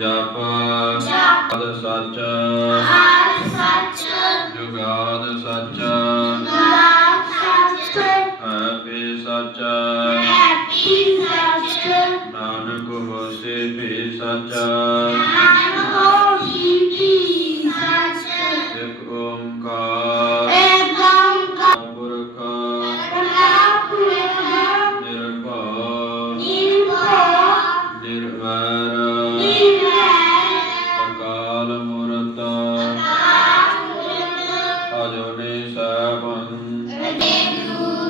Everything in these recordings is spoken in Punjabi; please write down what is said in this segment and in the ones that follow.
ਜਪ ਸੱਚ ਜੁਗਾਦ ਸੱਚ ਵੀ ਸੱਚ। ਨਾਨਕ ਹੋਸੀ ਵੀ ਸੱਚ। ਇੱਕ ਓੰਕਾਰ। ਪੁਰਖ। ਨਿਰਭਉ। ਨਿਰਵੈਰ। ਅਕਾਲ ਮੂਰਤ। ਅਜੋਨੀ ਸੈਭੰ। ਵਾਹਿਗੁਰੂ ਵਾਹਿਗੁਰੂ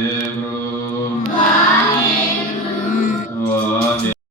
Hebrew.